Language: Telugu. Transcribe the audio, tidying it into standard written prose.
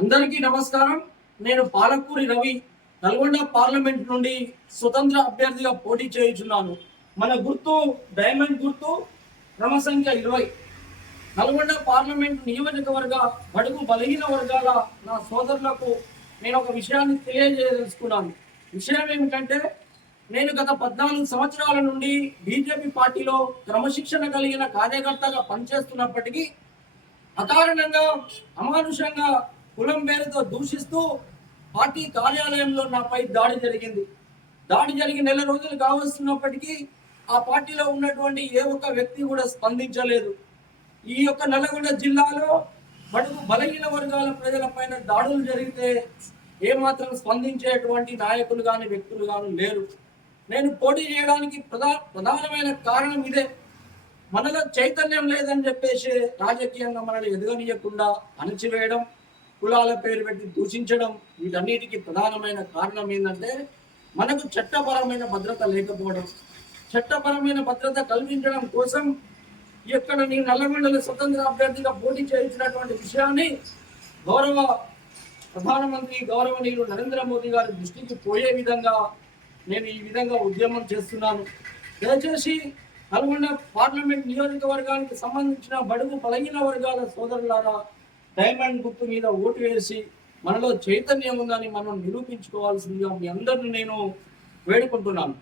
అందరికీ నమస్కారం. నేను పాలకూరి రవి నల్గొండ పార్లమెంట్ నుండి స్వతంత్ర అభ్యర్థిగా పోటీ చేయుచున్నాను. మన గుర్తు డైమండ్ గుర్తు, క్రమ సంఖ్య 20. నల్గొండ పార్లమెంట్ నియోజకవర్గ బడుగు బలహీన వర్గాల నా సోదరులకు నేను ఒక విషయాన్ని తెలియజేయదలుచుకున్నాను. విషయం ఏమిటంటే, నేను గత 14 సంవత్సరాల నుండి బీజేపీ పార్టీలో క్రమశిక్షణ కలిగిన కార్యకర్తగా పనిచేస్తున్నప్పటికీ అకారణంగా అమానుషంగా కులం పేరుతో దూషిస్తూ పార్టీ కార్యాలయంలో నాపై దాడి జరిగింది. దాడి జరిగి నెల రోజులు కావస్తున్నప్పటికీ ఆ పార్టీలో ఉన్నటువంటి ఏ ఒక్క వ్యక్తి కూడా స్పందించలేదు. ఈ యొక్క నల్గొండ జిల్లాలో బడుగు బలహీన వర్గాల ప్రజలపైన దాడులు జరిగితే ఏమాత్రం స్పందించేటువంటి నాయకులు కానీ వ్యక్తులు కానీ లేరు. నేను పోటీ చేయడానికి ప్రధానమైన కారణం ఇదే. మనలో చైతన్యం లేదని చెప్పేసి రాజకీయంగా మనల్ని ఎదగనీయకుండా అణచివేయడం, కులాల పేరు పెట్టి దూషించడం, వీటన్నిటికీ ప్రధానమైన కారణం ఏంటంటే మనకు చట్టపరమైన భద్రత లేకపోవడం. చట్టపరమైన భద్రత కల్పించడం కోసం ఇక్కడ నేను నల్లగొండల స్వతంత్ర అభ్యర్థిగా పోటీ చేయించినటువంటి విషయాన్ని గౌరవ ప్రధానమంత్రి గౌరవనీయులు నరేంద్ర మోదీ గారి దృష్టికి పోయే విధంగా నేను ఈ విధంగా ఉద్యమం చేస్తున్నాను. దయచేసి నల్గొండ పార్లమెంట్ నియోజకవర్గానికి సంబంధించిన బడుగు బలహీన వర్గాల సోదరులారా, డైమండ్ గుర్తు మీద ఓటు వేసి మనలో చైతన్యం ఉందని మనం నిరూపించుకోవాల్సిందిగా మీ అందరిని నేను వేడుకుంటున్నాను.